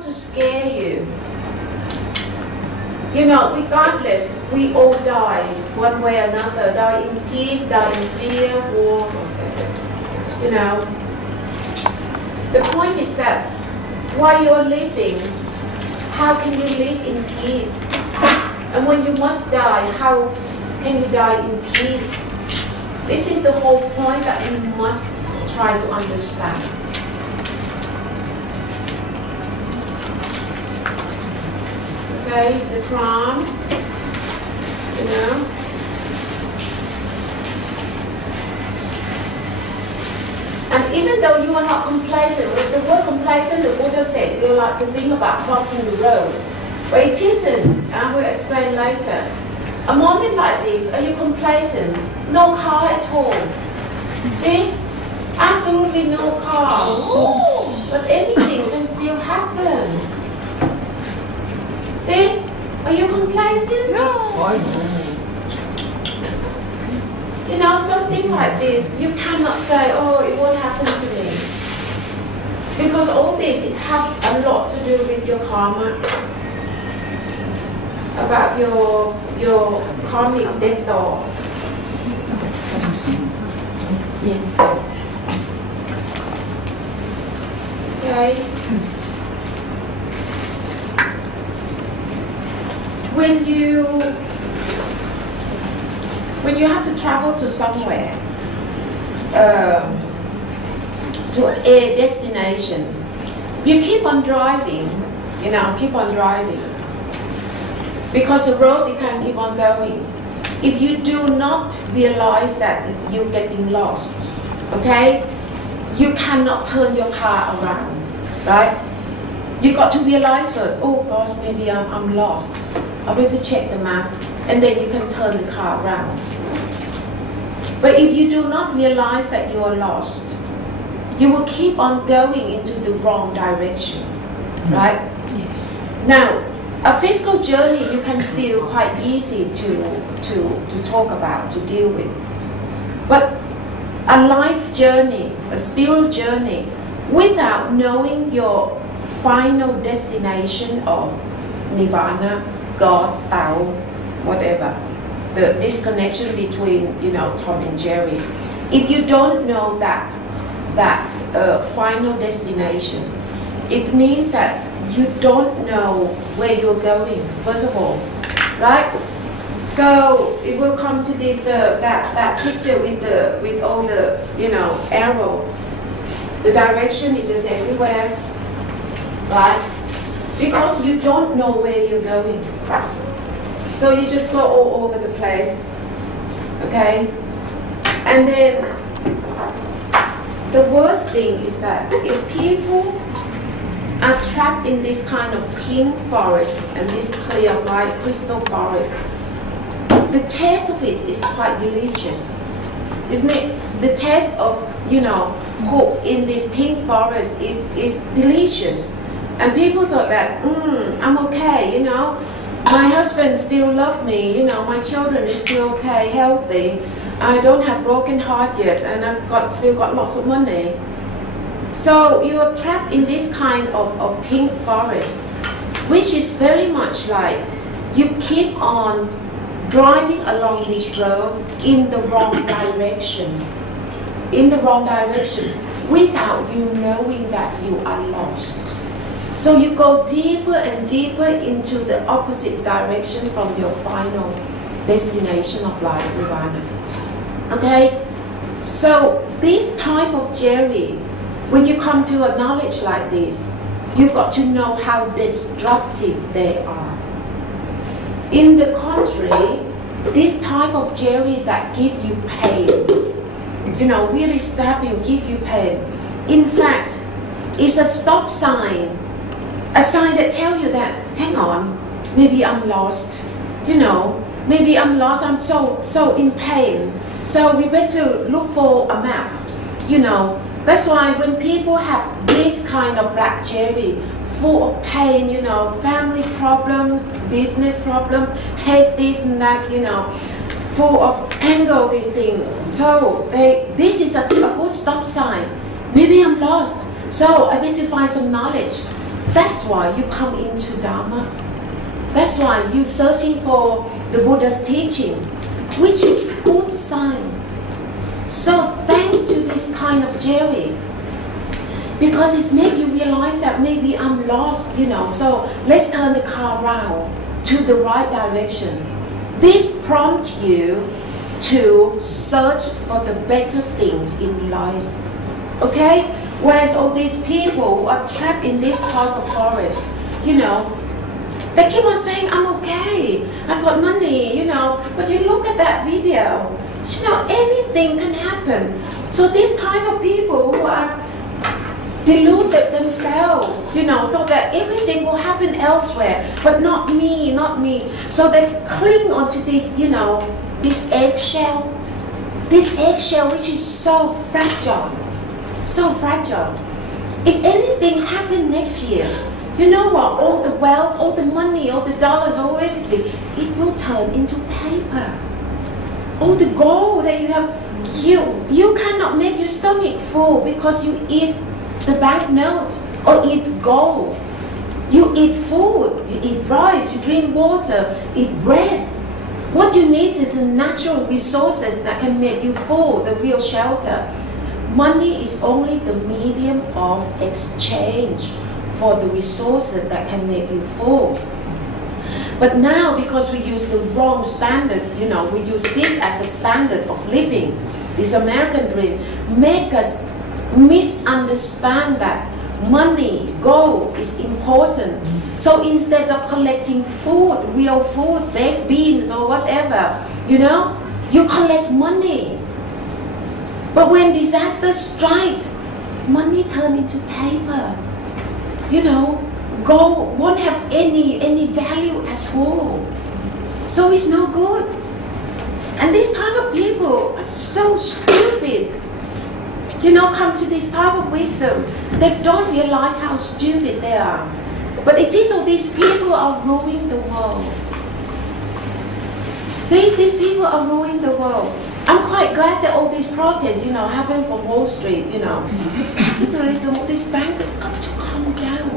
want to scare you. You know, regardless, we all die one way or another. Die in peace, die in fear, war. You know. The point is that while you're living, how can you live in peace? And when you must die, how can you die in peace? This is the whole point that we must try to understand. Okay, the drum, you know. And even though you are not complacent, with the word complacent, the Buddha said you like to think about crossing the road. But it isn't, I will explain later. A moment like this, are you complacent? No car at all. See? Absolutely no car. But anything can still happen. See? Are you complacent? No. You know, something like this, you cannot say, oh, it won't happen to me. Because all this is have a lot to do with your karma. About your karmic death door. Okay. When you have to travel to somewhere, to a destination, you keep on driving, you know, keep on driving. Because the road, you can keep on going. If you do not realize that you're getting lost, okay, you cannot turn your car around, right? You got to realize first, oh gosh, maybe I'm lost. I better check the map, and then you can turn the car around. But if you do not realize that you are lost, you will keep on going into the wrong direction, right? Yes. Now, a physical journey you can still quite easy to talk about, to deal with. But a life journey, a spiritual journey, without knowing your final destination of nirvana, God, Tao, whatever, the disconnection between, you know, Tom and Jerry. If you don't know that final destination, it means that you don't know where you're going, first of all, right? So it will come to this that picture with all the, you know, arrow. The direction is just everywhere, right? Because you don't know where you're going. So you just go all over the place, okay? And then the worst thing is that if people are trapped in this kind of pink forest and this clear white crystal forest, the taste of it is quite delicious, isn't it? The taste of, you know, hope in this pink forest is delicious. And people thought that, I'm okay, you know, my husband still loves me, you know, my children is still okay, healthy, I don't have broken heart yet, and I've still got lots of money. So you're trapped in this kind of pink forest, which is very much like you keep on driving along this road in the wrong direction, without you knowing that you are lost. So you go deeper and deeper into the opposite direction from your final destination of life, nirvana. Okay? So this type of journey, when you come to a knowledge like this, you've got to know how destructive they are. In the contrary, this type of journey that give you pain, you know, really stab you, give you pain, in fact, is a stop sign. A sign that tells you that, hang on, maybe I'm lost, you know, maybe I'm lost, I'm so in pain. So we better look for a map, you know. That's why when people have this kind of black cherry, full of pain, you know, family problems, business problems, hate this and that, you know, full of anger, this thing. So this is a good stop sign. Maybe I'm lost, so I need to find some knowledge. That's why you come into Dharma. That's why you're searching for the Buddha's teaching, which is good sign. So thank to this kind of Jerry, because it's made you realize that maybe I'm lost, so let's turn the car around to the right direction. This prompts you to search for the better things in life. Okay? Whereas all these people who are trapped in this type of forest, they keep on saying, I'm okay, I got money, but you look at that video, anything can happen. So this type of people who are deluded themselves, thought that everything will happen elsewhere, but not me, not me. So they cling onto this, this eggshell which is so fragile, so fragile. If anything happened next year, you know what, all the wealth, all the money, all the dollars, all everything, it will turn into paper. All the gold that you have, you cannot make your stomach full because you eat the banknote or eat gold. You eat food, you eat rice, you drink water, eat bread. What you need is the natural resources that can make you full, the real shelter. Money is only the medium of exchange for the resources that can make you full. But now, because we use the wrong standard, we use this as a standard of living, this American dream, make us misunderstand that money, gold is important. So instead of collecting food, real food, baked beans or whatever, you collect money. But when disasters strike, money turns into paper. Gold won't have any value at all. So it's no good. And this type of people are so stupid. Come to this type of wisdom. They don't realize how stupid they are. But it is all these people are ruining the world. See, these people are ruining the world. I'm quite glad that all these protests, happen from Wall Street, Capitalism, all this bank, got to come down.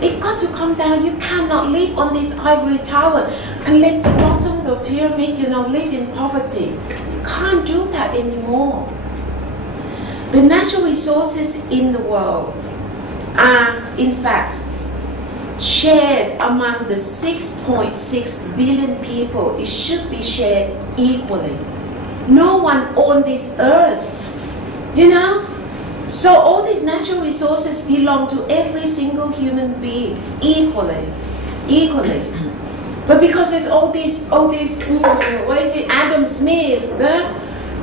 It got to come down. You cannot live on this ivory tower and let the bottom of the pyramid, live in poverty. You can't do that anymore. The natural resources in the world are, in fact, shared among the 6.6 billion people. It should be shared equally. No one owns this earth, So all these natural resources belong to every single human being equally. But because there's all these, Adam Smith,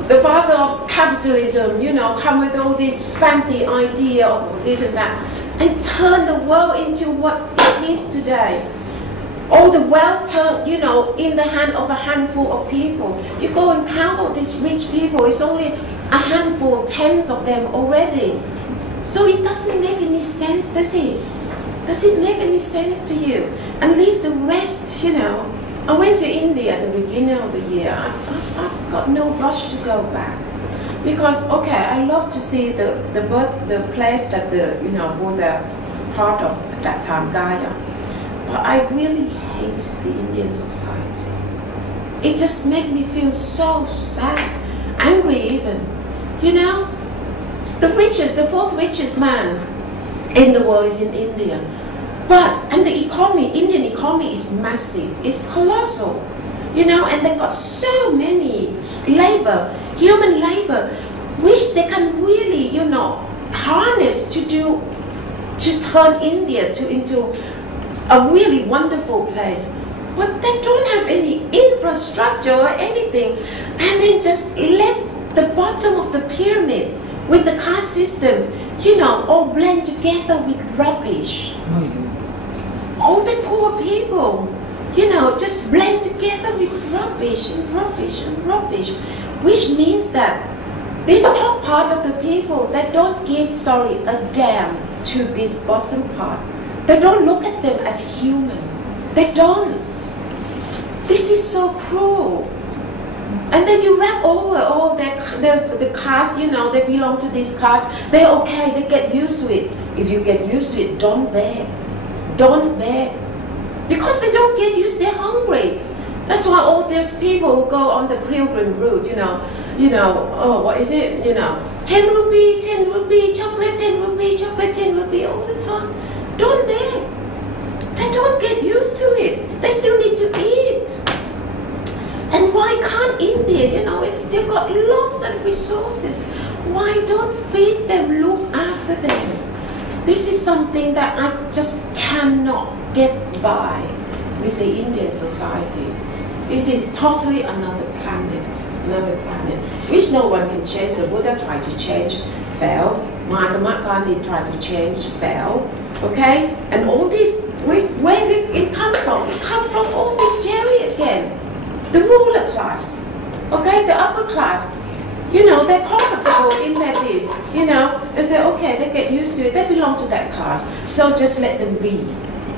the father of capitalism, come with all this fancy idea of this and that, and turn the world into what it is today. All the wealth turned, in the hand of a handful of people. You go and count all these rich people, it's only a handful, tens of them already. So it doesn't make any sense, does it? Does it make any sense to you? And leave the rest, I went to India at the beginning of the year. I've got no rush to go back. Because, I love to see the place that the, Buddha part of at that time, Gaya. But I really hate the Indian society. It just makes me feel so sad, angry even. The fourth richest man in the world is in India. And the Indian economy is massive, it's colossal. And they've got so many human labor, which they can really, harness to turn India into a really wonderful place. But they don't have any infrastructure or anything. And they just left the bottom of the pyramid with the caste system, all blend together with rubbish. All the poor people, just blend together with rubbish and rubbish and rubbish. Which means that this top part of the people, they don't give, a damn to this bottom part. They don't look at them as human. They don't. This is so cruel. And then you wrap over all the caste, they belong to this caste. They're okay, they get used to it. If you get used to it, don't beg. Don't beg. Because they don't get used, they're hungry. That's why all these people who go on the pilgrim route, oh, what is it? 10 rupee, 10 rupee, chocolate, 10 rupee, chocolate, 10 rupee all the time. Don't beg. They don't get used to it. They still need to eat. And why can't India, it's still got lots of resources. Why don't feed them, look after them? This is something that I just cannot get by with the Indian society. This is totally another planet, which no one can change. The Buddha tried to change, failed. Mahatma Gandhi tried to change, failed. Okay? And all this, where did it come from? It comes from all this jerry again. The ruler class, okay? The upper class. They're comfortable in their this, they say, okay, they get used to it, they belong to that class, so just let them be.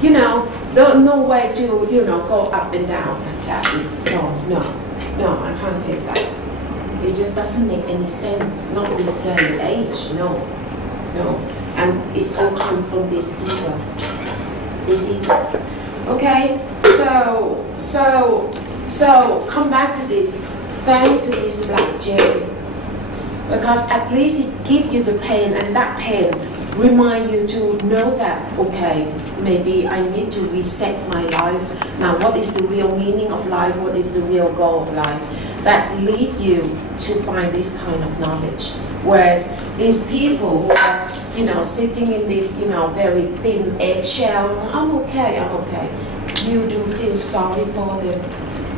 There's no way to, go up and down. That is, no, I can't take that. It just doesn't make any sense, not this day and age, no. And it's all come from this ego. Okay, so come back to this, back to this black jelly. Because at least it gives you the pain, and that pain remind you to know that, okay, maybe I need to reset my life. Now, what is the real meaning of life? What is the real goal of life? That's lead you to find this kind of knowledge. Whereas these people who are, sitting in this, very thin eggshell, I'm okay. You do feel sorry for them.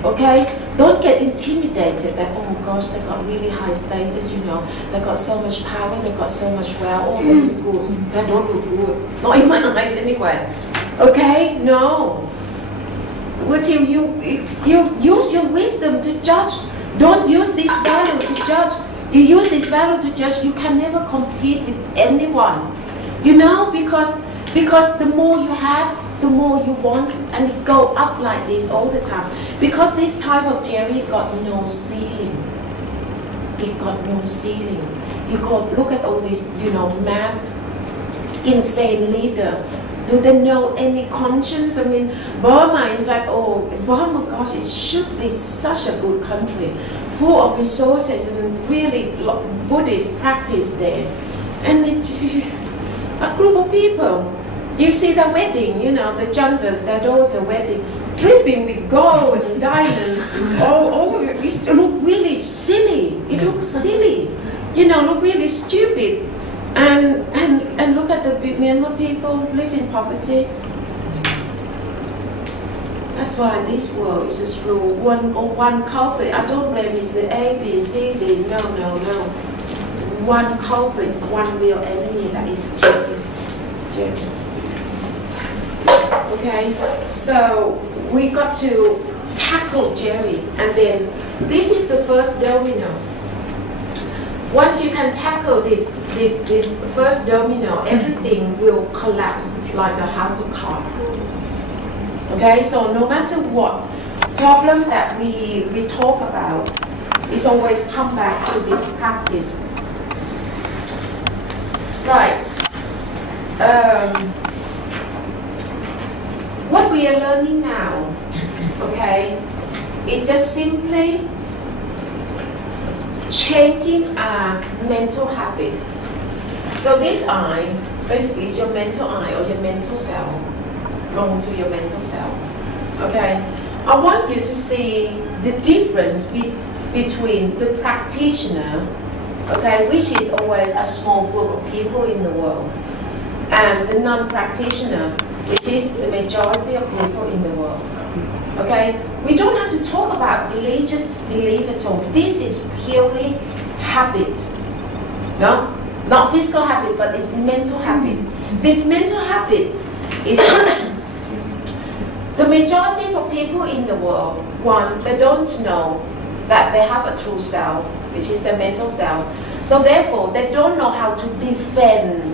Okay? Don't get intimidated that, oh gosh, they got really high status, they got so much power, they got so much wealth, oh, they look good. They don't look good. Not in my eyes anyway. Okay? No. Until you use your wisdom to judge. Don't use this value to judge. You use this value to judge, you can never compete with anyone. Because the more you have, the more you want, and it go up like this all the time. Because this type of jerry got no ceiling. It got no ceiling. You go look at all this, mad, insane leader. Do they know any conscience? I mean, Burma is like, oh, Burma, gosh, it should be such a good country, full of resources and really Buddhist practice there. And it's a group of people. You see the wedding, the juntas, their daughter wedding, dripping with gold and diamonds. It look really silly. It looks silly. Look really stupid. And look at the Myanmar people live in poverty. That's why this world is just rule one culprit. I don't blame it's the A, B, C, D. No. One culprit, one real enemy, that is jerry. Okay, so we got to tackle jerry, and then this is the first domino. Once you can tackle this first domino, everything will collapse like a house of cards. Okay, so no matter what problem that we talk about, it's always come back to this practice. Right. What we are learning now, okay, is just simply changing our mental habit. So this eye, basically, is your mental eye or your mental cell, belong to your mental cell. Okay, I want you to see the difference between the practitioner, okay, which is always a small group of people in the world, and the non-practitioner, which is the majority of people in the world. Okay? We don't have to talk about religious belief at all. This is purely habit. No? Not physical habit, but it's mental habit. This mental habit is the majority of people in the world, one, they don't know that they have a true self, which is the mental self. So therefore, they don't know how to defend